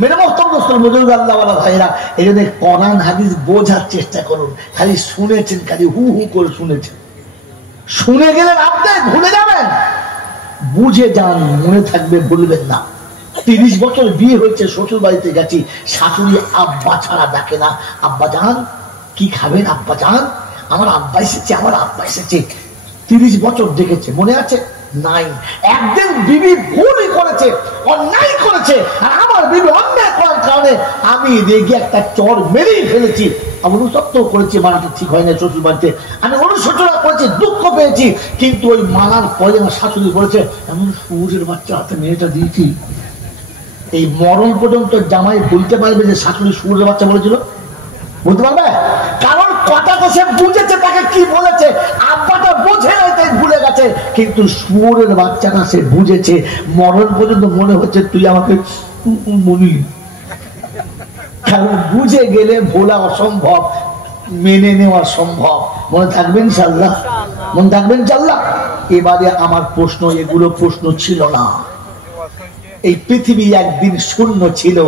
মেরে মোহতরম দোস্ত বুজুর্গ আল্লাহওয়ালা ভাইরা, এই জন্য কোরআন হাদিস বোঝার চেষ্টা করুন। খালি শুনেছেন, খালি হু হু করে শুনেছেন, শুনে গেলেন আপনি ভুলে যাবেন। বুঝে যান, মনে থাকবে, ভুলবেন না। 30 বছর বিয়ে হয়েছে, শ্বশুর বাড়িতে গেছি, শাশুড়ি আব্বা ছাড়া ডাকে না। আব্বা জান কি খাবেন, আব্বা জান আমার আব্বা এসেছে, আমার আব্বা এসেছে। 30 বছর দেখেছে, মনে আছে? নাই। একদিন বিবি ভুলই করেছে, অন্যায় করেছে, আর আমার বিবি অন্যায় করার কারণে আমি রেগে একটা চর মেরেই ফেলেছি। আমি অনুতপ্ত করেছি, মানাটা ঠিক হয় না শ্বশুর বাড়িতে, আমি অনুশোচনা করেছি, দুঃখ পেয়েছি। কিন্তু ওই মানার পরে আমার শাশুড়ি বলেছে, এমন সুরের বাচ্চা হাতে মেয়েটা দিয়েছি। এই মরণ পর্যন্ত জামাই বলতে পারবে যে শাশুড়ি সুরের বাচ্চা বলেছিল? বলতে পারবে? কারণ কথাটা সে বুঝেছে, তাকে কি বলেছে। আব্বাটা বোঝে নাই তাই ভুলে গেছে, কিন্তু সুরের বাচ্চাটা সে বুঝেছে। মরণ পর্যন্ত মনে হচ্ছে তুই আমাকে বলি। কারণ বুঝে গেলে ভোলা অসম্ভব, মেনে নেওয়া সম্ভব। মনে থাকবেন ইনশাআল্লাহ? মনে থাকবেন ইনশাআল্লাহ? এবারে আমার প্রশ্ন, এগুলো প্রশ্ন ছিল না। এই পৃথিবী একদিন শূন্য ছিল,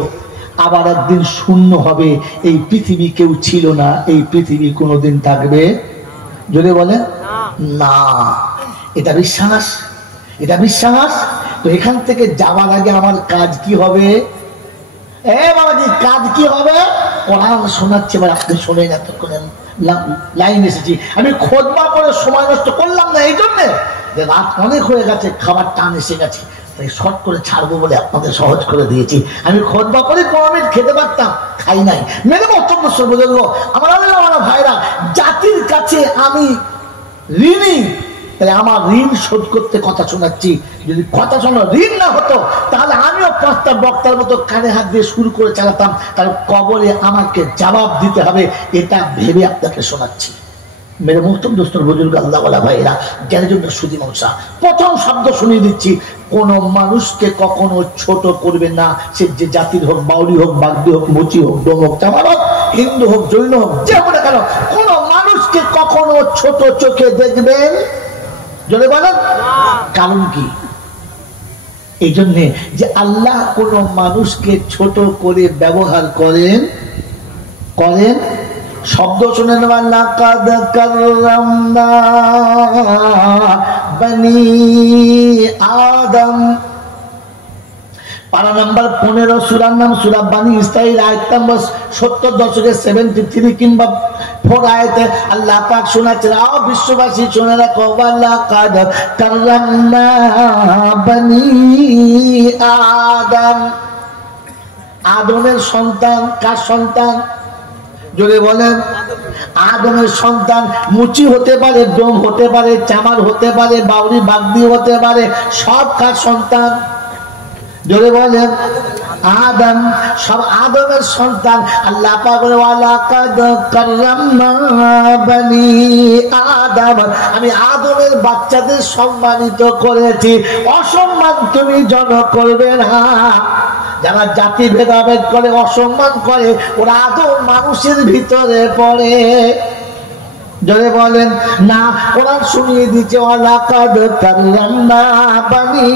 আবার একদিন শূন্য হবে। এই পৃথিবী কেউ ছিল না, এই পৃথিবী কোনোদিন থাকবে? যদি বলেন না, এটা বিশ্বাস, এটা বিশ্বাস। তো এখান থেকে যাওয়ার আগে আমার কাজ কি হবে? বাবাজি কাজ কি হবে? কোরআন শোনাচ্ছে, এবার আপনি শোনেন। এতক্ষণ লাইন এসেছি, আমি খোদবা করে সময় নষ্ট করলাম না, এই জন্যে যে রাত অনেক হয়ে গেছে, খাবার টান এসে গেছে, তাই শর্ট করে ছাড়বো বলে আপনাদের সহজ করে দিয়েছি। আমি খোদবা করে 15 মিনিট খেতে পারতাম, খাই নাই। মেরে অত্যন্ত সর্বজন্ম আমার আল্লাহ ভাইরা, জাতির কাছে আমি ঋণী, তাই আমার ঋণ শোধ করতে কথা শোনাচ্ছি। যদি কথা শোনো ঋণ না হতো, তাহলে আমিও 5টা বক্তার মতো কানে হাত দিয়ে শুরু করে চালাতাম, কারণ কবরে আমাকে জবাব দিতে হবে, এটা ভেবে আপনাকে শোনাচ্ছি। মেরে মুহতম দোস্তর বুজুর্গ আল্লাহওয়ালা ভাইরা, জ্ঞানের জন্য সুদী মনসা, প্রথম শব্দ শুনিয়ে দিচ্ছি, কোন মানুষকে কখনো ছোট করবে না। সে যে জাতির হোক, বাউরি হোক, বাগদি হোক, মুচি হোক, ডোম হোক, চামার হোক, হিন্দু হোক, জৈন হোক, যে হোক না কেন, কোন মানুষকে কখনো ছোট চোখে দেখবেন? যদি বলেন কারণ কি? এই জন্যে যে আল্লাহ কোন মানুষকে ছোট করে ব্যবহার করেন। শব্দ শুনেন, লাকাদ কাররামনা বনি আদম, পারা নাম্বার 15, সূরার নাম সূরা বনি ইসরাঈল, আয়াত নাম্বার 70 দশকে 73 কিংবা 4 আয়াতে আল্লাহ পাক শোনাচ্ছেন, আও বিশ্ববাসী শুনে রাখো, লাকাদ কাররামনা বনি আদম। আদমের সন্তান কার সন্তান? যদি বলেন আদমের সন্তান। মুচি হতে পারে, ডোম হতে পারে, চামার হতে পারে, বাউরি বাগদি হতে পারে, সব কার সন্তান? যদি বলেন আদম, সব আদমের সন্তান। আল্লাহ পাক বলে, ওয়ালাকাদ কাররামনা বনি আদম, আমি আদমের বাচ্চাদের সম্মানিত করেছি। অসম্মান তুমি যেন করবে না। যারা জাতি ভেদাভেদ করে, অসম্মান করে, ওরা আদম মানুষের ভিতরে পড়ে। যদি বলেন না, কোরআন শুনিয়ে দিচ্ছে, ওয়ালাকাদ কাররামনা বনি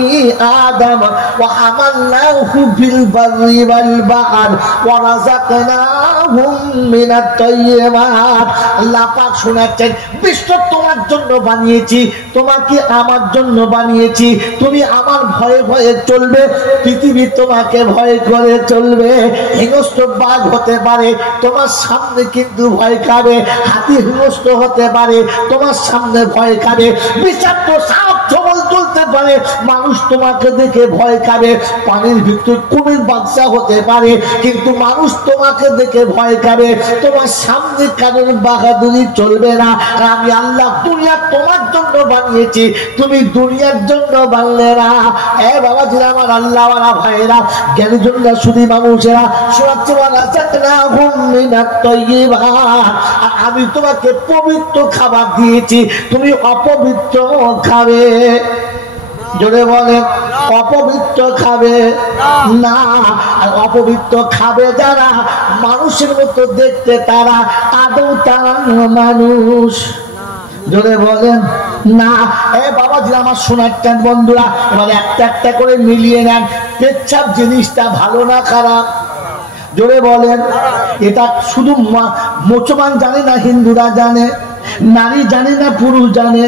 আদম ওয়া হামালনাহু ফিল বাররি ওয়াল বাহর ওয়া রাযাকনাহুম মিনাত তাইয়্যিবাত। আল্লাহ পাক শোনাচ্ছেন, বিশ্ব তোমার জন্য বানিয়েছি, তোমাকে আমার জন্য বানিয়েছি। তুমি আমার ভয়ে ভয়ে চলবে, পৃথিবী তোমাকে ভয় করে চলবে। হিংস্র বাঘ হতে পারে, তোমার সামনে কিন্তু ভয় খাবে। হাতি হিংস্র হতে পারে, তোমার সামনে ভয় খাবে। বিষাক্ত সাপ ছবল চলতে পারে, মানুষ তোমাকে দেখে ভয় খাবে। পানির ভিতর কুমির বাদশা হতে পারে, কিন্তু মানুষ তোমাকে দেখে ভয় খাবে। তোমার সামনে কারোর বাহাদুরি চলবে না। আমি আল্লাহ দুনিয়া তোমার জন্য বানিয়েছি, তুমি দুনিয়ার জন্য বানলে না। এ বাবাজিরা, আমার আল্লাহওয়ালা ভাইরা, জ্ঞানীর জন্য শুধু মানুষেরা শোনাচ্ছে, ওয়ারাযাকনাহুম মিনাত তাইয়্যিবাত, আর আমি তোমাকে পবিত্র খাবার দিয়েছি, তুমি অপবিত্র খাবে। জোরে বলেন অপবিত্র খাবে না। আর অপবিত্র খাবে যারা, মানুষের মতো দেখতে, তারা আদৌ তারা মানুষ। জোরে বলেন না। এ বাবাজি আমার সোনার চাঁদ বন্ধুরা, এবার একটা একটা করে মিলিয়ে নেন। পেচ্ছাপ জিনিসটা ভালো না খারাপ? জোরে বলেন। এটা শুধু মুসলমান জানে না, হিন্দুরা জানে, নারী জানে না পুরুষ জানে,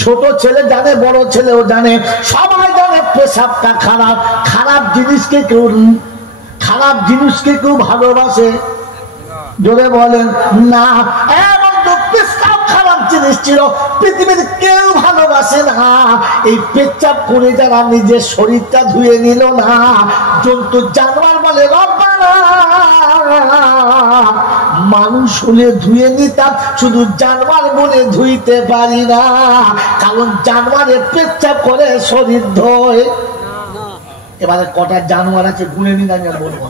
ছোট ছেলে জানে, বড় ছেলেও জানে, সবাই জানে পেশাবটা খারাপ। খারাপ জিনিসকে কেউ ভালোবাসে? জোরে বলেন না। পেশাব খারাপ জিনিস ছিল, পৃথিবীর কেউ ভালোবাসে না। এই পেচ্ছাপ করে যারা নিজের শরীরটা ধুয়ে নিল না, জন্তু জানোয়ার বলে রব্বানা মানুষ হলে ধুয়ে নিতাম, শুধু জানোয়ার বলে ধুইতে পারি না, কারণ জানোয়ারের পেচ্ছাপ করে শরীর ধোয়। এবারে কটা জানোয়ার আছে গুনে নিন, আমি বলবো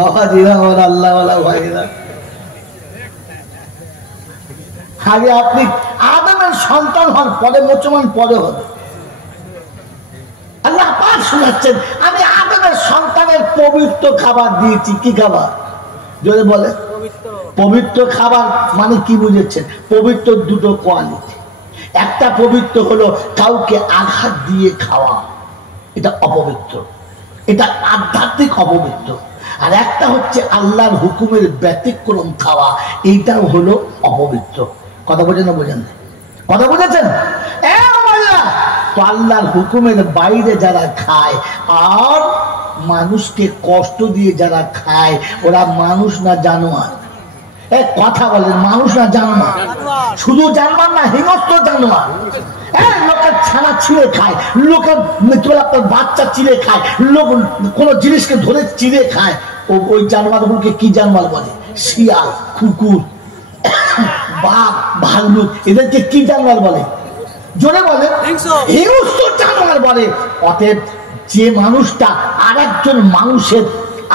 বাবা দিরা আমার আল্লাহ ভাইরা। আগে আপনি আদমের সন্তান হন, পরে মুসলমান পরে হবে। আল্লাহ পাক শোনাচ্ছেন, আমি আদমের সন্তানের পবিত্র খাবার দিয়েছি। কি খাবার? যদি বলে পবিত্র খাবার মানে কি বুঝেছেন? পবিত্র দুটো কোয়ালিটি। একটা পবিত্র হলো কাউকে আঘাত দিয়ে খাওয়া, এটা অপবিত্র, এটা আধ্যাত্মিক অপবিত্র। আর একটা হচ্ছে আল্লাহর হুকুমের ব্যতিক্রম খাওয়া, এইটাও হলো অপবিত্র। কথা বোঝেন না? বোঝেন? কথা বুঝেছেন? তো আল্লাহর হুকুমের বাইরে যারা খায় আর মানুষকে কষ্ট দিয়ে যারা খায়, ওরা মানুষ না জানোয়ার? কথা বলেন, মানুষ না জানোয়ার? শুধু জানোয়ার না, হিংস্র জানোয়ার। লোকের ছানা ছিঁড়ে খায়, লোকের আপনার বাচ্চা চিড়ে খায়, লোক কোন জিনিসকে ধরে চিড়ে খায়। ওই জানোয়ারগুলোকে কি জানোয়ার বলে? শিয়াল, কুকুর, বাঘ, ভাল্লুক, এদেরকে কি জানোয়ার বলে? জোরে বলে হিংস্র জানোয়ার বলে। অতএব যে মানুষটা আর একজন মানুষের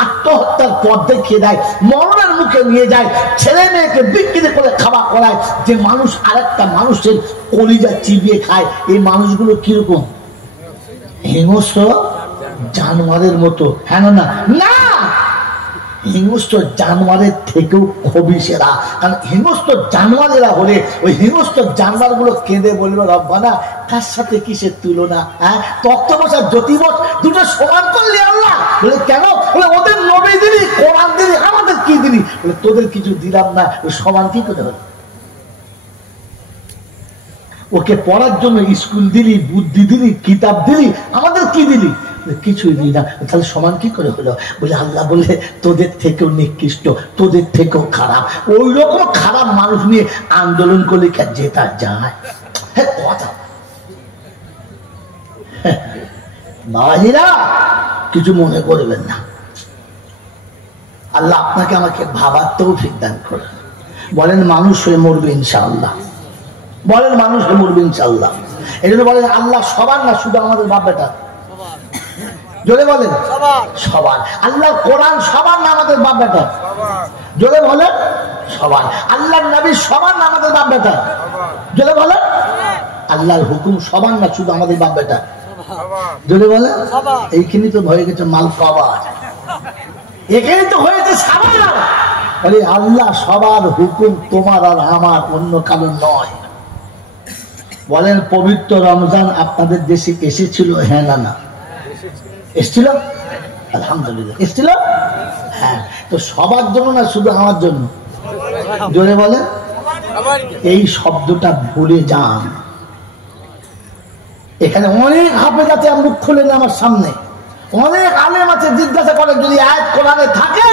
আত্মহত্যার পথ দেখিয়ে দেয়, মরণের মুখে নিয়ে যায়, ছেলে মেয়েকে বিক্রি করে খাওয়া করায়, যে মানুষ আরেকটা মানুষের কলিজা চিবিয়ে খায়, এই মানুষগুলো কিরকম? হিংস্র জানোয়ারের মতো। হ্যাঁ না? না, হিংস্র জানোয়ারের থেকেও খবিশেরা। কারণ হিংস্র জানোয়ারেরা হলে ওই হিংস্র জানোয়ার গুলো কেঁদে বলবে রব্বানা কার সাথে কিসের তুলনা? হ্যাঁ, তক্ত বসা জ্যোতিবস দুটো সমান করলি আল্লাহ। বলে কেন? বলে ওদের নবী দিলি, কোরআন দিলি, আমাদের কি দিলি? বলে তোদের কিছু দিলাম না, সমান কি করে হলো? ওকে পড়ার জন্য স্কুল দিলি, বুদ্ধি দিলি, কিতাব দিলি, আমাদের কি দিলি? কিছুই দিই না, তাহলে সমান কি করে হলো? বলে আল্লাহ বলে তোদের থেকেও নিকৃষ্ট, তোদের থেকেও খারাপ। ওই রকম খারাপ মানুষ নিয়ে আন্দোলন করলে যেটা যায়। হ্যাঁ, কথা বাবাজিরা কিছু মনে করবেন না, আল্লাহ আপনাকে আমাকে ভাবার তৌফিক দান করেন। বলেন মানুষ হয়ে মরবে ইনশাআল্লাহ, বলেন মানুষ হয়ে মরবে ইনশাআল্লাহ। এই জন্য বলেন আল্লাহ সবার না, শুধু আমাদের বাপ বেটা। জোরে বলেন সবার। আল্লাহর কোরআন সবার না, আমাদের বাপ বেটা। জোরে বলেন সবার। আল্লাহর নবী সবার না, আমাদের বাপ বেটা। জোরে বলেন আল্লাহর হুকুম সবার না, শুধু আমাদের বাপ বেটা। জোরে বলেন এইখানে তো হয়ে গেছে মাল সবার, এখানে তো হয়েছে সবার। বলে আল্লাহ সবার হুকুম তোমার আর আমার, অন্য কারণ নয়। বলেন পবিত্র রমজান আপনাদের দেশে এসেছিল? হ্যাঁ না? এসেছিল? আলহামদুলিল্লাহ এসেছিল। হ্যাঁ, তো সবার জন্য না, শুধু আমার জন্য। জোরে বলেন এই শব্দটা ভুলে যান। এখানে অনেক হাফেজ আছে, মুখ খুলে না আমার সামনে, অনেক আলেম আছে, জিজ্ঞাসা করে যদি আয়াত কোরআনে থাকে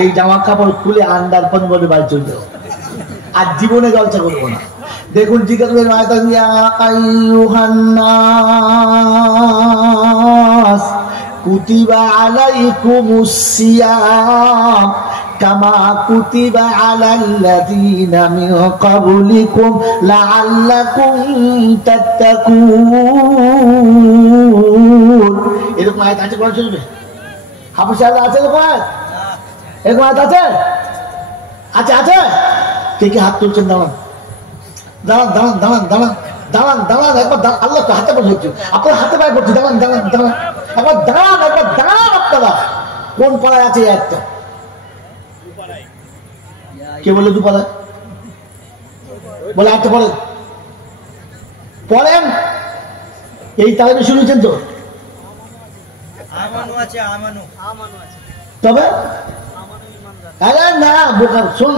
এই জামা কাপড় খুলে আন্ডার পন বলে বাড়ি চলে যাও, আর জীবনে জলসা করবো না। দেখুন জিজ্ঞাসা করেন আয়াত কুতিবা আলাইকুমুস সিয়াম কামা কুতিবা আলাল্লাযীনা মিন ক্বাবলিকুম লাআল্লাকুম তাত্তাকুন। এরকম আয়াত আছে কোরআন শরীফে? হাফেজ সাহেব আছে এরকম আয়াত? এরকম আয়াত আছে? আছে আছে? কে কে হাত তুলছেন? দাঁড়ান দাঁড়ান দাঁড়ান দাঁড়ান দাঁড়ান দাঁড়ান দাঁড়ান একবার আল্লাহ তো হাতে বসে, আপনার হাতে পায়ে পড়ছি। দাঁড়ান দাঁড়ান দাঁড়ান একবার দাঁড়ান, একবার দাঁড়ান। আপনারা কোন পাড়ায় আছে একটা? কে বলে দুপাড়ায়? বলে আচ্ছা পড়েন পড়েন। এই তালিমে শুনেছেন তো? তবে না বোকার শুন,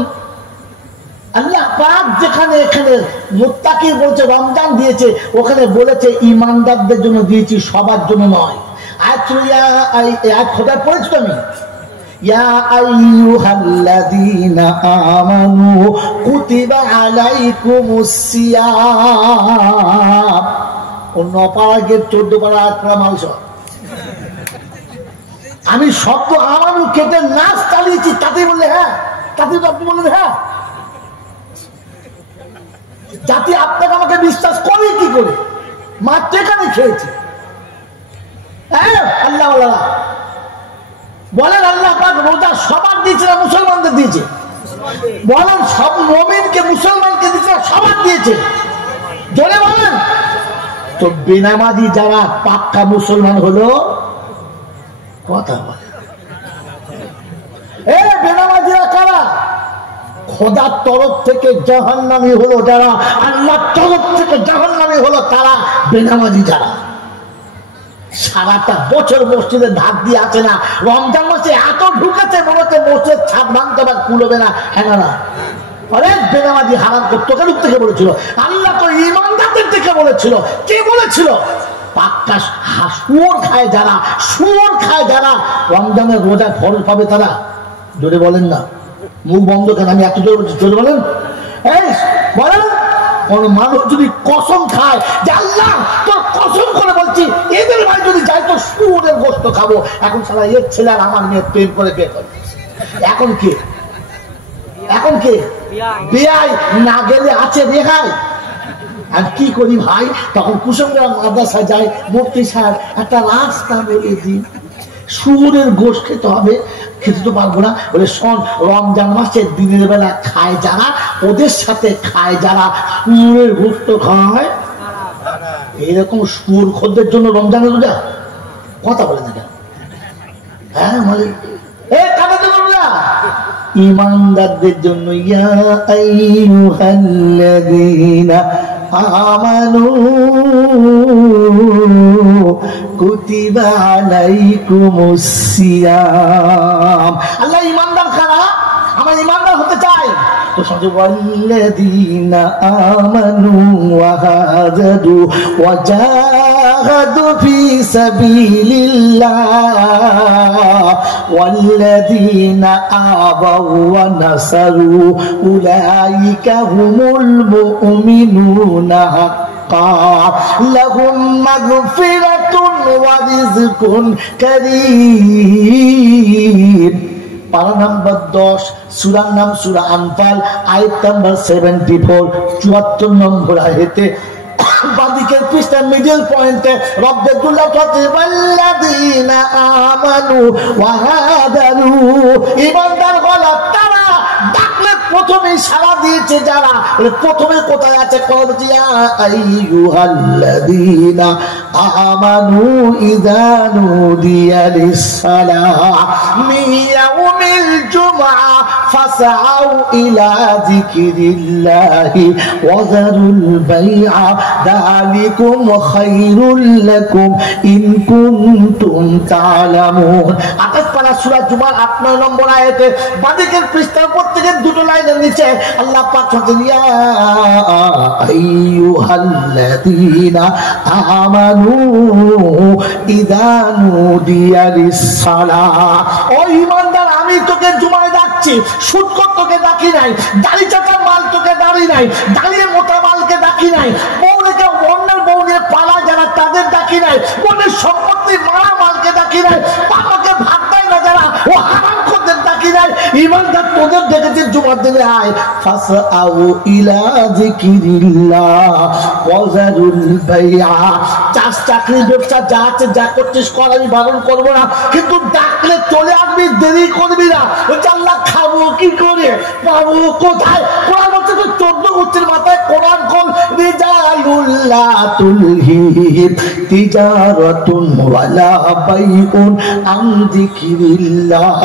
আল্লাহ পাক যেখানে এখানে মুত্তাকি বলছে রমজান দিয়েছে, ওখানে বলেছে ইমানদারদের জন্য দিয়েছি, সবার জন্য নয়। আয়াত খোদা পড়েছি তো আমি, ইয়া আইয়ুহাল্লাযীনা আমানু কুতিবা আলাইকুমুস সিয়াম। অন্য পাড়াকে 14 পাড়া 8 পাড়া মাল সব আমি শব্দ আমানু কেটে নাচ চালিয়েছি, তাতে বললে হ্যাঁ, তাতে তো আপনি বললেন হ্যাঁ। জাতি আপনাকে আমাকে বিশ্বাস করে কি করে? মা টেকানি খেয়েছি। হ্যাঁ আল্লাহ বলেন আল্লাহ পাক রোজা সবার দিয়েছে না মুসলমানদের দিয়েছে? বলেন সব মুমিনকে মুসলমানকে দিয়েছে না সবার দিয়েছে? জোরে বলেন। তো বেনামাজি যারা পাক্কা মুসলমান হলো, কথা বলে বেনামাজিরা কারা? খোদার তরফ থেকে জাহান্নামী হলো যারা, আল্লাহর তরফ থেকে জাহান্নামী হলো তারা বেনামাজি যারা সারাটা বছর মসজিদে ধার দিয়ে আছে না, রমজান মাসে এত ঢুকেছে মনে হচ্ছে মসজিদ ছাদ ভাঙতে বা কুলবে না। হ্যাঁ না অনেক বেনামাজি হারাম করতো কেন থেকে বলেছিল? আল্লাহ তো ইমানদারদের থেকে বলেছিল। কে বলেছিল? পাক্কা শুয়োর খায় যারা, শুয়োর খায় যারা রমজানের রোজা ফরজ পাবে তারা। জোরে বলেন না, মুখ বন্ধ কেন? আমি এত জোরে বলছি, জোরে বলেন। এই বলেন, কোন মানুষ যদি কসম খায় যে আল্লাহ তোর কসম করে বলছি এদের ভাই যদি যাই তো শুয়োরের গোশত খাবো, এখন সারা এর ছেলে আর আমার মেয়ে প্রেম করে বিয়ে করে, এখন কে? এখন কে বেয়াই না গেলে আছে রেহাই? আর কি করি ভাই? তখন কুসুমরা মাদ্রাসায় যায়, মুফতি সাহেব একটা রাস্তা বলে দিন, শুয়োরের গোশত খেতে হবে। খেতে তো পারবো না। বলে শোন, রমজান মাসে দিনের বেলা খায় যারা, ওদের সাথে খায় যারা শুয়োরের গোশত খায়। এইরকম শুয়োর খোরদের জন্য রমজানের রোজা? কথা বলে না কেন? হ্যাঁ মানে ইমানদারদের জন্য। ইয়া আইয়ুহাল্লাযীনা আমানু কুতিবা আলাইকুমুস সিয়াম। আল্লাহ ইমানদার কারা? আমার ইমানদার হতে চাই তো সঙ্গে ওয়াল্লাযীনা আমানু ওয়া হাজাদু ওয়া জাহাদু ফি সাবিলিল্লাহ ওয়াল্লাযীনা আবাউ ওয়া নাসারু উলাইকা হুমুল মুমিনুনা লাহুম মাগফিরাতুন ওয়া রিজকুন কারীম। পারা নাম্বার 10, সূরার নাম সূরা আনফাল, আয়াত নাম্বার 74, 74 নম্বর আয়াতে বাদিকের পৃষ্ঠা মিডল পয়েন্টে রব্বুল্লাহ ওয়াল্লাযীনা আমানু ওয়া হাদারু। ঈমানদার হলো তারা, ডাকলে প্রথমে সাড়া দিয়েছে যারা। প্রথমে কোথায় আছে? ইয়া আইয়ুহাল্লাযীনা আমানু ইযা নুদিয়া লিস-সালাহ মিন ইয়াউমিল জুমআ ফাসআউ ইলা যিকরিল্লাহি ওয়া যারুল বাইআ যালিকুম খায়রুল লাকুম ইন কুনতুম তা'লামুন। 28 পারা সূরা জুমার 8-9 নম্বর আয়াতে বাদিকের পৃষ্ঠার উপর থেকে দুটো লাইনের নিচে আল্লাহ পাক বলেন ইয়া আইয়ুহাল্লাযীনা আমানু ইযা নুদিয়া লিস-সালাহ। ও ঈমানদার, আমি তোকে জুমায় ডাকছি, সুদখোর তোকে ডাকি নাই, দাড়ি চাচার মাল তোকে দাঁড়ি নাই, দাঁড়িয়ে মোটা মালকে ডাকি নাই, বউকে অন্যের বউ নিয়ে পালা যারা তাদের ডাকি নাই, অন্যের সম্পত্তি মারা মালকে ডাকি নাই, বাবাকে ভাত দেয় না যারা ও হারাম খোরদের ডাকি নাই। ঈমানদার তোদের ডেকেছে জুমার দিনে আয়, ফাসআউ ইলা যিকরিল্লাহ ওয়া যারুল বাইআ। চাষ চাকরি ব্যবসা যা আছে যা করছিস কর, আমি বারণ করবো না, কিন্তু ডাকলে চলে আসবি, দেরি করবি না। আল্লাহ খাবো কি করে, পাবো কোথায়? কোরআন বলছে তো 14 গোত্রের মাথায় কোরআন কোন রিজালুল্লাহ তুলহিহিম তিজারাতুন ওয়ালা বাইউন আন যিকরিল্লাহ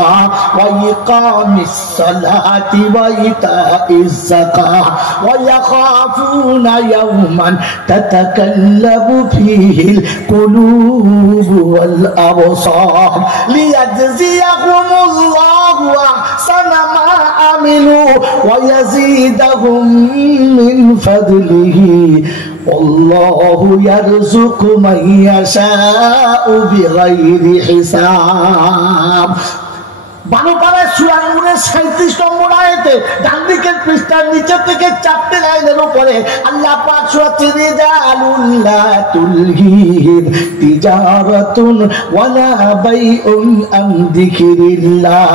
ওয়া ইকামিস সালাতি ওয়া ইতাইজ যাকাহ ওয়া ইয়াখাফুনা ইয়াওমান তাতাকাল্লাবু ফীহিল কুলুবু ওয়াল আবসার লিয়াজজিয়াহুমুল্লাহু আহসানা মা আমিলু ওয়া ইয়াজিদাহুম মিন ফাদলিহি আল্লাহু ইয়ারযুকু মান ইয়াশাউ বিগাইরি হিসাব। বানুপাড়ায় সূরা নূরের 37 নম্বর আয়াতে ডান দিকের পৃষ্ঠার নিচে থেকে 4টে লাইনের উপরে আল্লাহ পাক সূরা রিজালুল্লাহ তুলহিহিম তিজারাতুন ওয়ালা বাইউন আন যিকরিল্লাহ।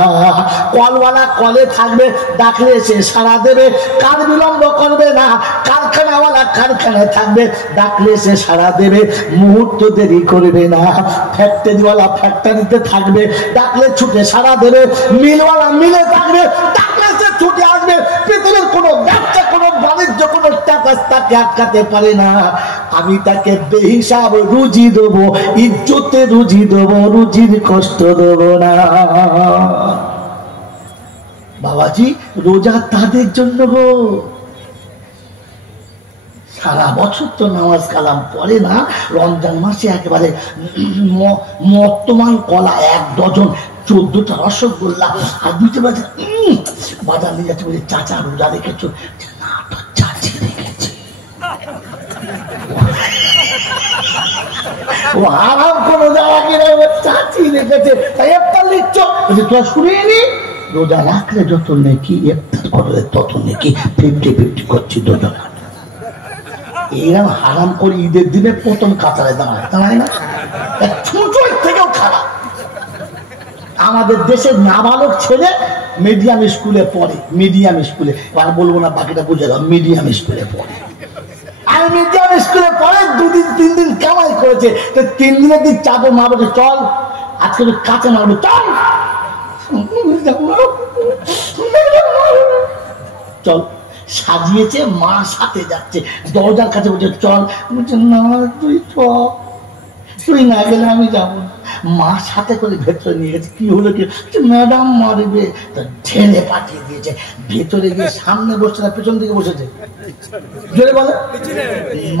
কলওয়ালা কলে থাকবে, ডাকলে সে সাড়া দেবে, কার বিলম্ব করবে না। কারখানাওয়ালা কারখানায় থাকবে, ডাকলে সে সাড়া দেবে, মুহূর্ত দেরি করবে না। ফ্যাক্টরিওয়ালা ফ্যাক্টরিতে থাকবে, ডাকলে ছুটে সাড়া দেবে। মিলওয়ালা মিলে থাকবে, ডাকলে সে ছুটে আসবে। পৃথিবীর কোনো ব্যবসা, কোনো বাণিজ্য, কোনো স্ট্যাটাস তাকে আটকাতে পারে না। আমি তাকে বেহিসাব রুজি দেবো, ইজ্জতে রুজি দেবো, রুজির কষ্ট দেবো না। বাবাজি, রোজা তাদের জন্য গো। সারা বছর তো নামাজ কালাম পড়ে না, রমজান মাসে একেবারে মর্তমান কলা 1 ডজন, 14টা রসগোল্লা আর 2টে বাজার নিয়ে যাচ্ছে। বলে চাচা রোজা রেখেছো? না তো চাচি রেখেছে। ও আরাম করে যাওয়া কিনা চাচি রেখেছে, তাই একটা লিখছ। তোরা শুনিনি রোজা রাখলে যত নেকি, ইফতার করলে তত নেকি, 50-50 করছি দুজন। এরকম হারাম করে ঈদের দিনে প্রথম কাতারে দাঁড়ায় না, ছুঁচোর থেকেও খারাপ। আমাদের দেশের নাবালক ছেলে মিডিয়াম স্কুলে পড়ে, মিডিয়াম স্কুলে, আর বলবো না বাকিটা বুঝে দাও, মিডিয়াম স্কুলে পড়ে। আর মিডিয়াম স্কুলে পড়ে 2 দিন 3 দিন কামাই করেছে, তো 3 দিনের দিন চাপে মা বলছে চল আজকে কাছে মারবো, চল চল। সাজিয়েছে, মা সাথে যাচ্ছে, দরজার কাছে বলছে চল, বলছে না তুই না গেলে আমি যাবো। মা সাথে করে ভেতরে নিয়ে গেছে। কি হলো, কি ম্যাডাম মারবে, ঠেলে পাঠিয়ে দিয়েছে। ভেতরে গিয়ে সামনে বসছে না পেছন দিকে বসেছে, জোরে বলে,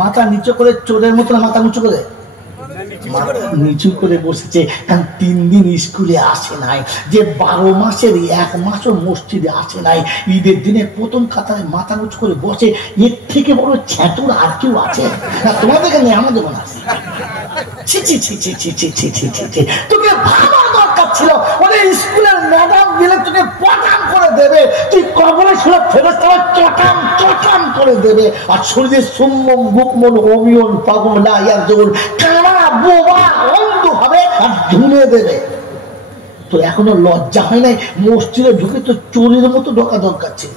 মাথা নিচু করে, চোরের মতো মাথা নিচু করে, মাথা নিচু করে বসেছে। কারণ 3 দিন স্কুলে আসে নাই, যে 12 মাসের 1 মাসও মসজিদে আসে নাই, ঈদের দিনে প্রথম কাতারে মাথা নিচু করে বসে। এর থেকে বড় ছ্যাঁতুর আর কেউ আছে না? তোমাদেরকে নেই, আমাদের মনে আছে। তোকে ভাবার দরকার ছিল, ওদের স্কুলের ম্যাডাম দিলে তোকে পটাম করে দেবে, তুই কবরে শুনে ফেরেশতারা চটাম চটাম করে দেবে। আর শরীরে সুম্মম বুকমন অমিয়ন পাগলা ইয়ারজুল, কানা বোবা অন্ধ হবে আর ধুনে দেবে। তো এখনো লজ্জা হয় নাই? মসজিদে ঢুকে তো চোরের মতো ঢোকা দরকার ছিল,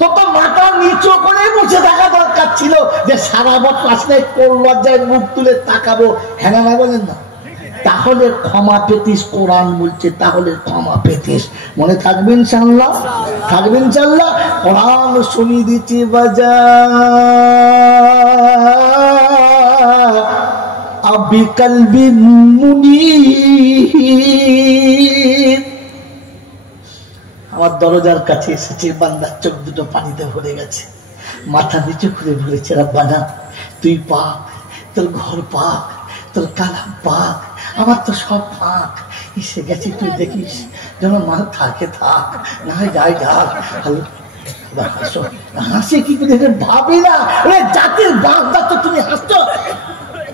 তো মাথা নিচু করে বসে থাকা দরকার ছিল, যে সারা বছর আসলে কোন লজ্জায় মুখ তুলে তাকাবো। হ্যাঁ না বলেন না? তাহলে ক্ষমা পেতিস, কোরআন বলছে তাহলে ক্ষমা পেতিস। মনে থাকবে ইনশাআল্লাহ, থাকবে ইনশাআল্লাহ। কোরআন শুনিয়ে দিচ্ছি বাজা আবি কলবি মুনীব। আমার দরজার কাছে এসেছে, বান্দার চোখ দুটো পানিতে ভরে গেছে, মাথা নিচু করে ভরেছে। রব্বানা তুই পাক, তোর ঘর পাক, তোর কালাম পাক, আমার তো সব পাক। এসে গেছি, তুই দেখিস যেন মা থাকে থাক, না হয় যাই যাক। হাসি কি করে ভাবি না, জাতির বাগদা তো তুমি হাসছো।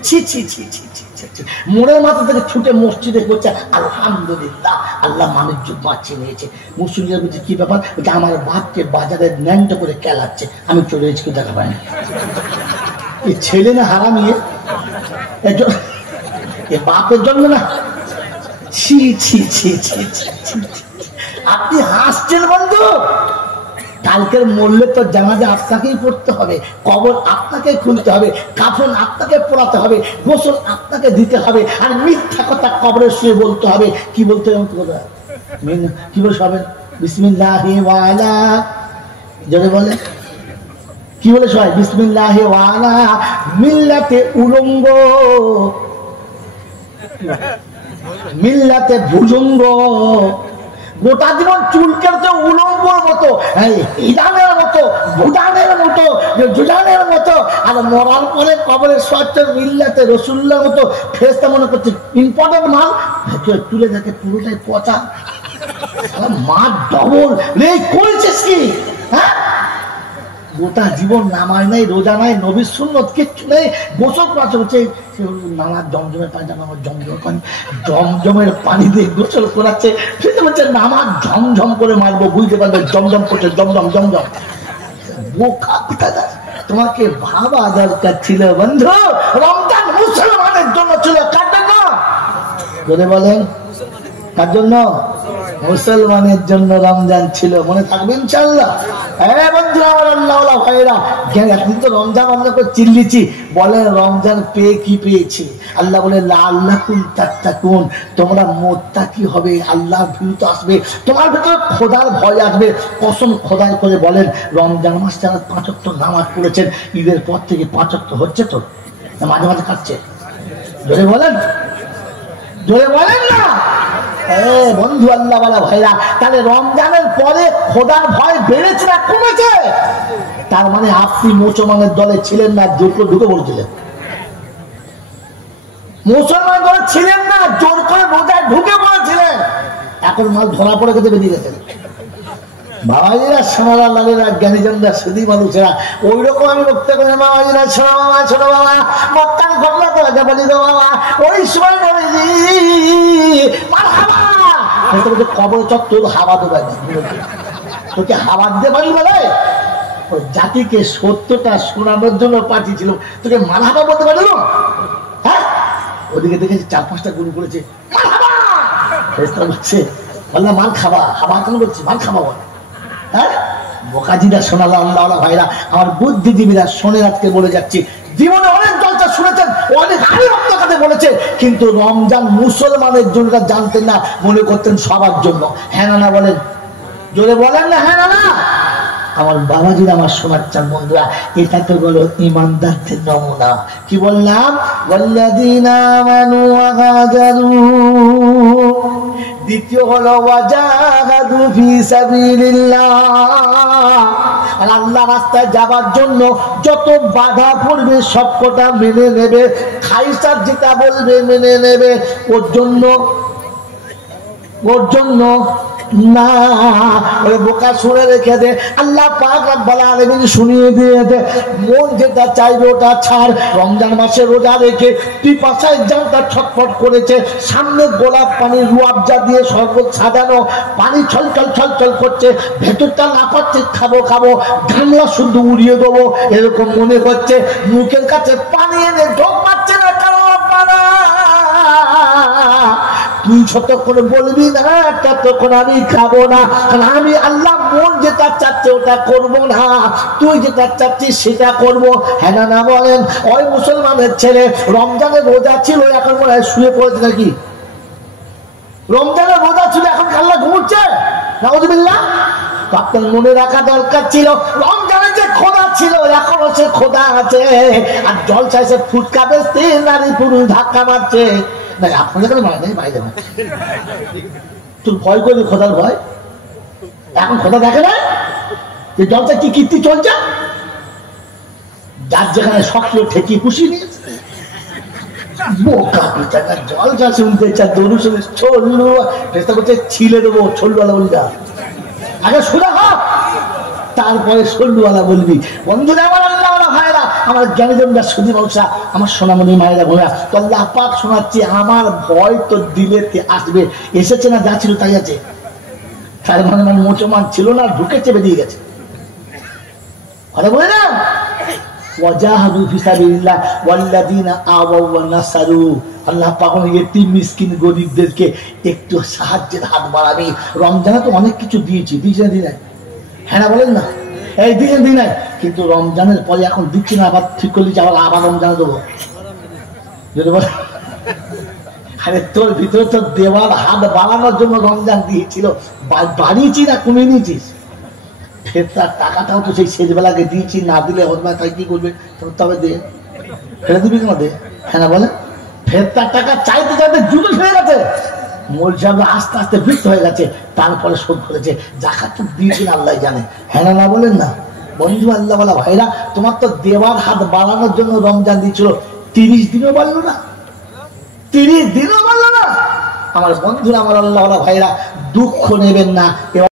ছি ছি ছি ছি ছি, মোড়ের মাথা থেকে ছুটে মসজিদে করছে আলহামদুলিল্লাহ, আল্লাহ মানুষ বাঁচিয়ে নিয়েছে। মুসলিমরা বলছে কি ব্যাপার? আমার বাপকে বাজারে ন্যাংটা করে কেলাচ্ছে, আমি চলে এসেছি, দেখা পাই না। এই ছেলে না হারামিয়ে, এ বাপের জন্য না। ছি ছি ছি ছি ছি, আপনি হাসছেন বন্ধু? কালকের মরলে তো জানাজা আপনাকেই পড়তে হবে, কবর আপনাকে খুলতে হবে, কাফন আপনাকে পড়াতে হবে, গোসল আপনাকে দিতে হবে, আর মিথ্যা কথা কবরে শুয়ে বলতে হবে। কি বলতে হবে? কি বলতে হবে? বিসমিল্লাহি ওয়া আলা জোরে বলে কি বলে সবাই? বিসমিল্লাহি ওয়া আলা মিল্লাতে উলঙ্গ, মিল্লাতে ভুজঙ্গ, গোটা জীবন চুল কেটে উলঙ্গর মতো, ইরানের মতো, ভুটানের মতো, জুটানের মতো, আর মরার পরে কবরের স্বচ্ছ মিল্লাতে রসুল্লার মতো ফেরেশতা মনে করছে ইম্পর্টেন্ট মাল, তুলে দেখে পুরোটাই পচা। মা ডবল রে করেছিস কি? হ্যাঁ, গোটা জীবন নামাজ নাই, রোজা নাই, নবীর সুন্নত কিচ্ছু নেই, গোসল করা হচ্ছে নামাজ জমজমের পানি, নামাজ জমজমের পানি, জমজমের পানি দিয়ে গোসল করাচ্ছে, সেটা হচ্ছে নামাজ ঝমঝম করে মারবো, বুঝতে পারবে জমজম করছে, জমজম জমজম। বোকা কোথাকার, তোমাকে ভাবা দরকার ছিল বন্ধু, রমজান মুসলমানের জন্য ছিল, কার জন্য? যদি বলেন কার জন্য? মুসলমানের জন্য রমজান ছিল, মনে থাকবে ইনশাআল্লাহ। হ্যাঁ বন্ধু আমার আল্লাহ ভাইরা, একদিন তো রমজান আমরা করে চিল্লিছি, বলে রমজান পেয়ে কি পেয়েছি? আল্লাহ বলে লাআল্লাকুম তাত্তাকুন, তোমরা মুত্তাকি হবে, আল্লাহর ভীরু আসবে, তোমার ভিতরে খোদার ভয় আসবে। কসম খোদাই করে বলেন, রমজান মাস যারা 5 ওয়াক্ত নামাজ পড়েছেন, ঈদের পর থেকে 5 ওয়াক্ত হচ্ছে তো, মাঝে মাঝে কাটছে? জোরে বলেন, জোরে বলেন না বন্ধু আল্লাহ ওয়ালা ভাইরা। তাহলে রমজানের পরে খোদার ভয় বেড়েছে না কমেছে? তার মানে আপনি মুসলমানের দলে ছিলেন না, জোর করে ঢুকে পড়েছিলেন। মুসলমান দলে ছিলেন না, জোর করে রোজায় ঢুকে পড়েছিলেন। এখন মাল ধরা পড়ে গেছে, বেরিয়ে গেছেন। বাবাজিরা, সোনারা, লালেরা, জ্ঞানীজনরা, সুদী মানুষেরা, ওই রকম আমি বক্তা করি, বাবাজিরা ছোট বাবা, ছোট বাবা মক্কান ঘটনা তো রাজা বলি তো বাবা, ওই সময় কবর চত্বর হাওয়া দেবে, তোকে হাওয়া দিতে পারি বলে? জাতিকে সত্যটা শোনানোর জন্য পাঠিয়েছিল, তোকে মারহাবা বলতে পারল? হ্যাঁ, ওদিকে দেখেছি 4-5টা গুরু করেছে, মারহাবা বলছে, বললাম মাল খাবা, হাবা কেন বলছি, মাল খাবা বল। হ্যাঁ, বোকাজিরা, শোনালা আল্লাহ ভাইরা, আমার বুদ্ধিজীবীরা শোনে, আজকে বলে যাচ্ছি, জীবনে অনেক জলসা শুনেছেন, অনেক হারি বক্তাকে বলেছে, কিন্তু রমজান মুসলমানের জন্য জানতেন না, মনে করতেন সবার জন্য। হ্যাঁ না বলেন, জোরে বলেন না হ্যাঁ না? আমার বাবাজিরা, আমার শোনার চান বন্ধুরা, এটা তো বলো ইমানদারদের নমুনা। কি বললাম? ওয়াল্লাযীনা আমানু ওয়া হাজারু, দ্বিতীয় হলো ওয়াজাহাদু ফি সাবিলিল্লাহ, আর আল্লাহ রাস্তায় যাবার জন্য যত বাধা পড়বে সবকটা মেনে নেবে, খাইসার যেটা বলবে মেনে নেবে, ওর জন্য না ওই বোকা শুনে রেখে দে। আল্লাহ পাক রব্বুল আলামিন শুনিয়ে দিয়েছে, মন যেটা চাইবে ওটা ছাড়। রমজান মাসে রোজা রেখে পিপাসায় জানটা ছটফট করেছে, সামনে গোলাপ পানি রুয়াবজা দিয়ে শরবত সাজানো, পানি ছলছল ছলছল করছে, ভেতরটা না পাচ্ছে খাবো খাবো, গামলা শুধু উড়িয়ে দেবো এরকম মনে হচ্ছে, মুখের কাছে পানি এনে ঢোক পাচ্ছে না, কারণ তুই যতক্ষণ বলবি না ততক্ষণ আমি খাবো না, আমি আল্লাহ মন যেটা চাচ্ছে ওটা করবো না, তুই যেটা চাচ্ছিস সেটা করবো। হ্যাঁ না বলেন? ওই মুসলমানের ছেলে রমজানের রোজা ছিল, এখন মনে হয় শুয়ে পড়েছে নাকি? রমজানের রোজা ছিল, এখন আল্লাহ ঘুমুচ্ছে, নাউযুবিল্লাহ। আপনার মনে রাখা দরকার ছিল, রমজানের যে খোদা ছিল এখনো সে খোদা আছে, আর জলসায় সে ফুটকা বেচতে নারী পুরুষ ধাক্কা মারছে। না, আপনাদের কাছে ভয় নেই, বাইরে তোর ভয় করবি, খোদার ভয়। এখন খোদা দেখে না যে জলসা কি কীর্তি চলছে, যার যেখানে সক্রিয় ঠেকিয়ে খুশি নিয়েছে। বোকা পিটাকা জলসা শুনতে চায়, দরু শুনে ছল্লু চেষ্টা করছে, ছিলে দেবো ছল্লুওয়ালা বলি না, আগে শুনে হোক তারপরে সল্লুওয়ালা বলবি। বন্ধুরা আমার, আল্লাহ ভাইরা, আমার জ্ঞানীজনরা, সুধী মানুষরা, আমার সোনামণি মায়েরা বোনেরা, তো আল্লাহ পাক শোনাচ্ছি, আমার ভয় তো দিলেতে আসবে, এসেছে না, যা ছিল তাই আছে। তার মানে মুসলমান ছিল না, ঢুকেছে, বেরিয়ে গেছে। আরে বলে না, ওয়াজাহাদু ফি সাবিলিল্লাহ ওয়াল্লাযীনা আওয়াউ ওয়া নাসারু, আল্লাহ পাক ইতিম মিসকিন গরীবদেরকে একটু সাহায্যের হাত বাড়াবি। রমজানে তো অনেক কিছু দিয়েছি, দিয়েছেন দিন নাই? হ্যাঁ না বলেন না? এই দিয়েছেন দিন নাই, কিন্তু রমজানের পরে এখন দিচ্ছি না, আবার ঠিক করলি যে আবার রমজানে দেবো। যদি বল, আরে তোর ভিতরে তো দেওয়ার হাত বাড়ানোর জন্য রমজান দিয়েছিল, বাড়িয়েছি না কমিয়ে নিয়েছিস? ফেরতার টাকাটাও তো সেই শেষবেলাকে দিয়েছি, না দিলে হতবা তাই কি করবে, তবে দিয়ে ফেলে দিবি কেন দে, হ্যাঁ না বলে? ফেরতার টাকা চাইতে চাইতে জুতো হয়ে গেছে, মৌলভী সাহেব আস্তে আস্তে বৃদ্ধ হয়ে গেছে, তারপরে শোধ করেছে। জাকাত তো দিয়েছেন আল্লাহ জানে, হ্যাঁ না বলেন না? বন্ধু আল্লাহ বলা ভাইরা, তোমার তো দেওয়ার হাত বাড়ানোর জন্য রমজান দিয়েছিল, 30 দিনও বাড়লো না, 30 দিনও বাড়লো না। আমার বন্ধুরা, আমার আল্লাহ ভাইরা, দুঃখ নেবেন না।